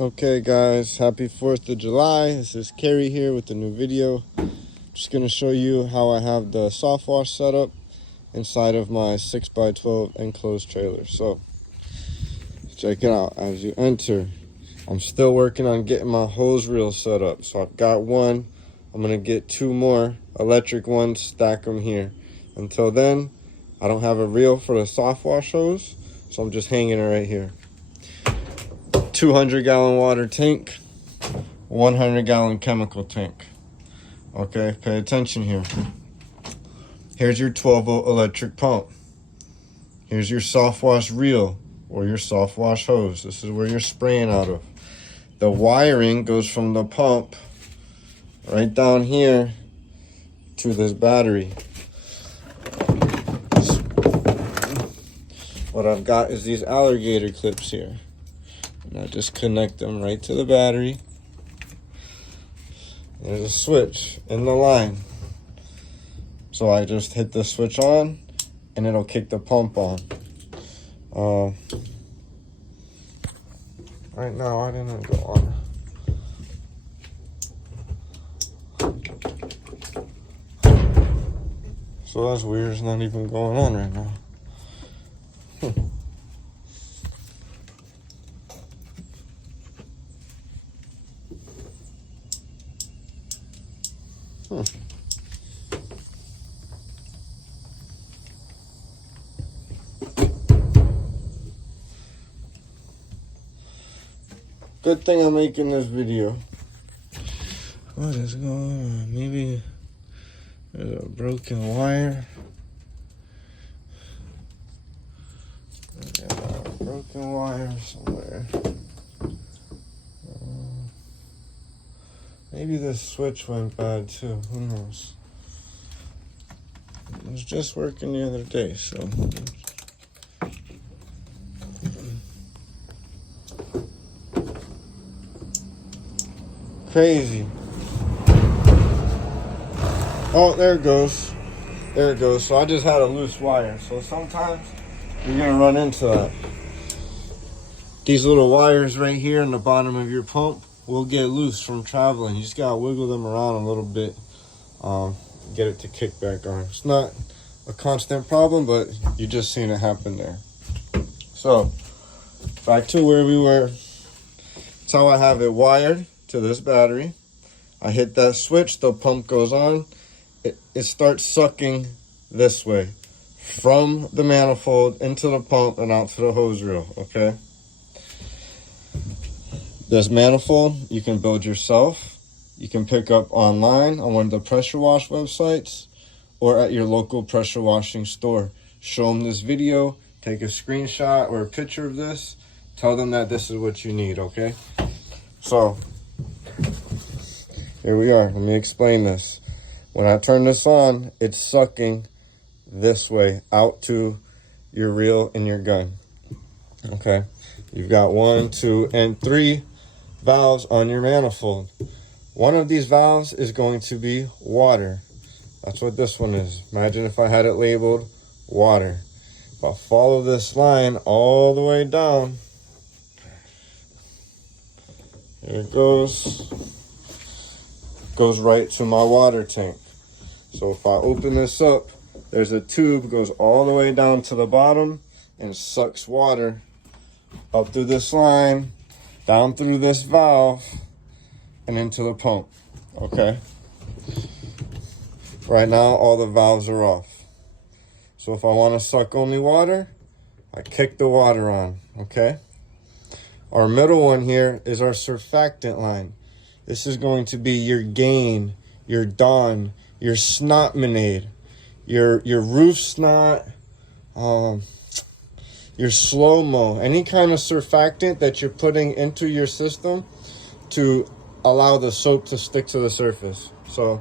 Okay guys, happy 4th of July. This is Kerry here with a new video. Just going to show you how I have the soft wash set up inside of my 6x12 enclosed trailer. So check it out. As you enter, I'm still working on getting my hose reel set up. So I've got one. I'm going to get two more electric ones, stack them here. Until then, I don't have a reel for the soft wash hose, so I'm just hanging it right here. 200-gallon water tank, 100-gallon chemical tank. Okay, pay attention here. Here's your 12-volt electric pump. Here's your soft wash reel or your soft wash hose. This is where you're spraying out of. The wiring goes from the pump right down here to this battery. What I've got is these alligator clips here. And I just connect them right to the battery. There's a switch in the line. So I just hit the switch on and it'll kick the pump on. Right now, I didn't go on. So that's weird, it's not even going on right now. Good thing I'm making this video. What is going on? Maybe there's a broken wire. Yeah, broken wire somewhere. Maybe this switch went bad too. Who knows? It was just working the other day, so. Crazy. Oh, there it goes. There it goes. So I just had a loose wire. So sometimes you're going to run into that. These little wires right here in the bottom of your pump will get loose from traveling. You just got to wiggle them around a little bit. Get it to kick back on. It's not a constant problem, but you're just seeing it happen there. So back to where we were. That's how I have it wired to this battery. I hit that switch, the pump goes on. It starts sucking this way from the manifold into the pump and out to the hose reel. Okay, this manifold you can build yourself. You can pick up online on one of the pressure wash websites or at your local pressure washing store. Show them this video, take a screenshot or a picture of this, tell them that this is what you need. Okay, so here we are. Let me explain this. When I turn this on, it's sucking this way out to your reel and your gun. Okay, you've got 1, 2, and 3 valves on your manifold. One of these valves is going to be water. That's what this one is. Imagine if I had it labeled water. If I follow this line all the way down, here it goes right to my water tank. So if I open this up, there's a tube goes all the way down to the bottom and sucks water up through this line, down through this valve, and into the pump. Okay, right now all the valves are off. So if I want to suck only water, I kick the water on. Okay, our middle one here is our surfactant line. This is going to be your Gain, your Dawn, your Snotminade, your roof snot, your Slow-Mo, any kind of surfactant that you're putting into your system to allow the soap to stick to the surface. So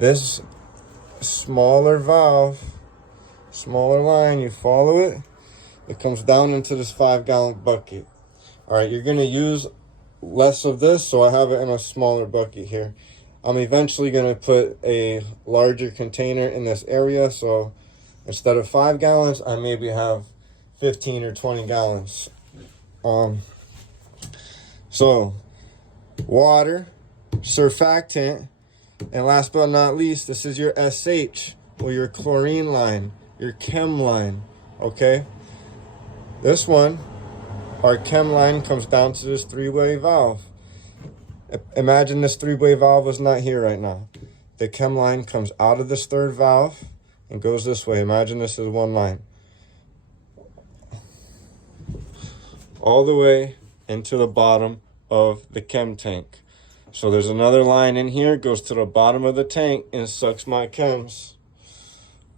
this smaller valve, smaller line, you follow it, it comes down into this 5-gallon bucket. All right, you're gonna use less of this, so I have it in a smaller bucket here. I'm eventually going to put a larger container in this area, so instead of 5 gallons, I maybe have 15 or 20 gallons. So water, surfactant, and last but not least, this is your SH, or your chlorine line, your chem line, okay? This one, our chem line comes down to this three-way valve. Imagine this three-way valve was not here right now. The chem line comes out of this third valve and goes this way. Imagine this is one line. All the way into the bottom of the chem tank. So there's another line in here, goes to the bottom of the tank and sucks my chems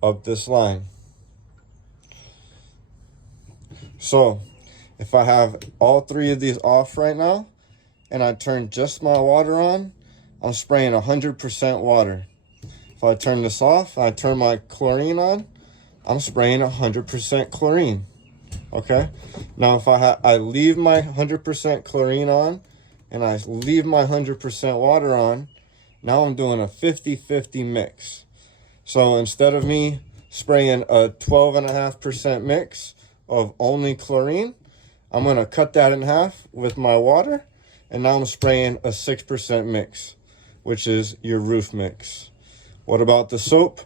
up this line. So if I have all three of these off right now and I turn just my water on, I'm spraying 100% water. If I turn this off, I turn my chlorine on, I'm spraying 100% chlorine. Okay? Now if I leave my 100% chlorine on and I leave my 100% water on, now I'm doing a 50-50 mix. So instead of me spraying a 12.5% mix of only chlorine, I'm going to cut that in half with my water, and now I'm spraying a 6% mix, which is your roof mix. What about the soap?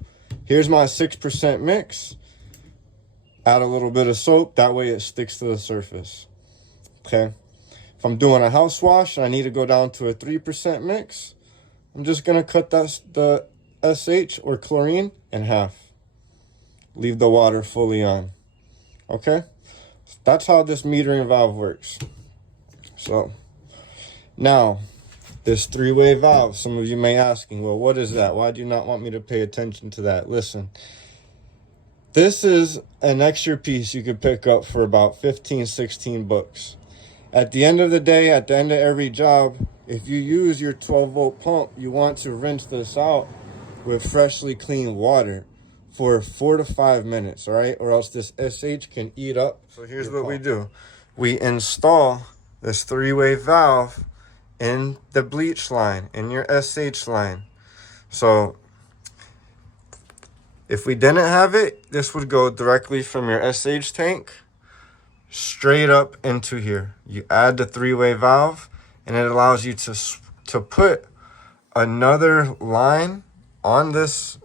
Here's my 6% mix. Add a little bit of soap, that way it sticks to the surface. Okay? If I'm doing a house wash and I need to go down to a 3% mix, I'm just going to cut the SH or chlorine in half. Leave the water fully on. Okay? That's how this metering valve works. So, now, this three-way valve, some of you may be asking, well, what is that? Why do you not want me to pay attention to that? Listen, this is an extra piece you could pick up for about 15, 16 bucks. At the end of the day, at the end of every job, if you use your 12-volt pump, you want to rinse this out with freshly clean water for 4 to 5 minutes, all right? Or else this SH can eat up. So here's what we do. We install this three-way valve in the bleach line, in your SH line. So if we didn't have it, this would go directly from your SH tank straight up into here. You add the three-way valve, and it allows you to put another line on this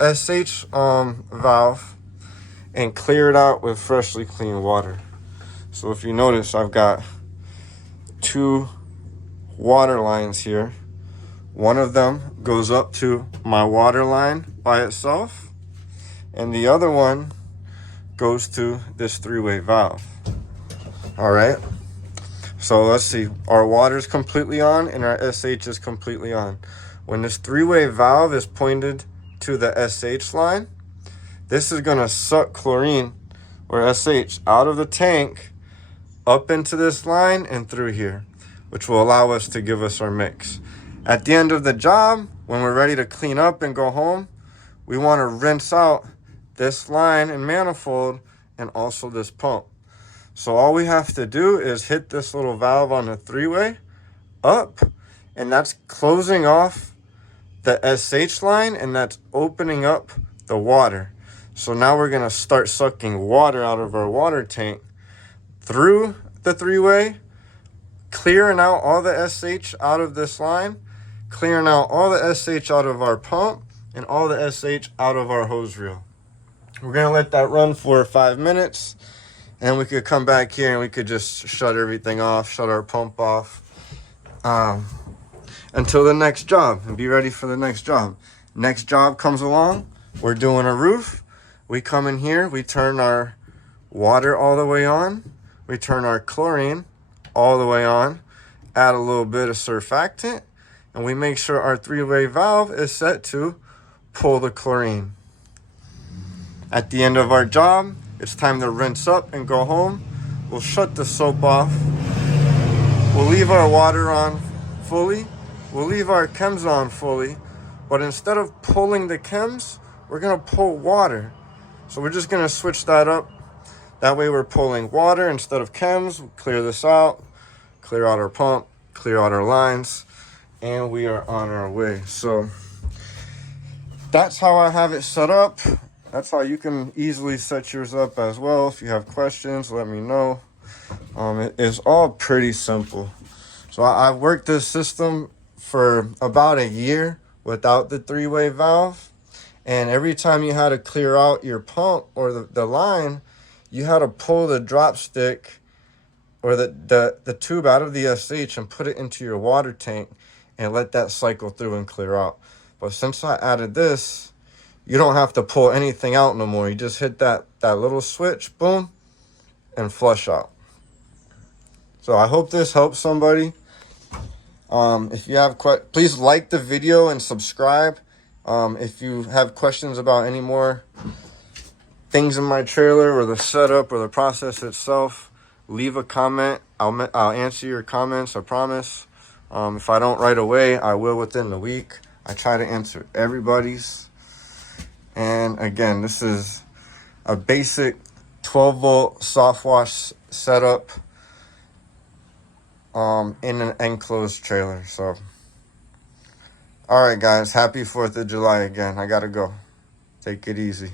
SH valve and clear it out with freshly clean water. So if you notice, I've got 2 water lines here. One of them goes up to my water line by itself, and the other one goes to this three-way valve. All right, so let's see, our water is completely on and our SH is completely on. When this three-way valve is pointed to the SH line, this is going to suck chlorine or SH out of the tank up into this line and through here, which will allow us to give us our mix. At the end of the job, when we're ready to clean up and go home, we want to rinse out this line and manifold and also this pump. So all we have to do is hit this little valve on the three-way up, and that's closing off the SH line, and that's opening up the water. So now we're going to start sucking water out of our water tank through the three-way, clearing out all the SH out of this line, clearing out all the SH out of our pump, and all the SH out of our hose reel. We're going to let that run for 5 minutes, and we could come back here and we could just shut everything off, shut our pump off until the next job, and be ready for the next job. Next job comes along, we're doing a roof. We come in here, we turn our water all the way on, we turn our chlorine all the way on, add a little bit of surfactant, and we make sure our three-way valve is set to pull the chlorine. At the end of our job, it's time to rinse up and go home. We'll shut the soap off. We'll leave our water on fully. We'll leave our chems on fully. But instead of pulling the chems, we're going to pull water. So we're just going to switch that up. That way we're pulling water instead of chems. We'll clear this out, clear out our pump, clear out our lines, and we are on our way. So that's how I have it set up. That's how you can easily set yours up as well. If you have questions, let me know. It's all pretty simple. So I've worked this system for about a year without the three-way valve. And every time you had to clear out your pump or the line, you had to pull the drop stick or the tube out of the SH and put it into your water tank and let that cycle through and clear out. But since I added this, you don't have to pull anything out no more. You just hit that little switch, boom, and flush out. So I hope this helps somebody. If you have please like the video and subscribe. If you have questions about any more things in my trailer or the setup or the process itself, leave a comment. I'll answer your comments, I promise. If I don't right away, I will within the week. I try to answer everybody's. And again, this is a basic 12-volt soft wash setup in an enclosed trailer. So, all right, guys, happy 4th of July again. I gotta go. Take it easy.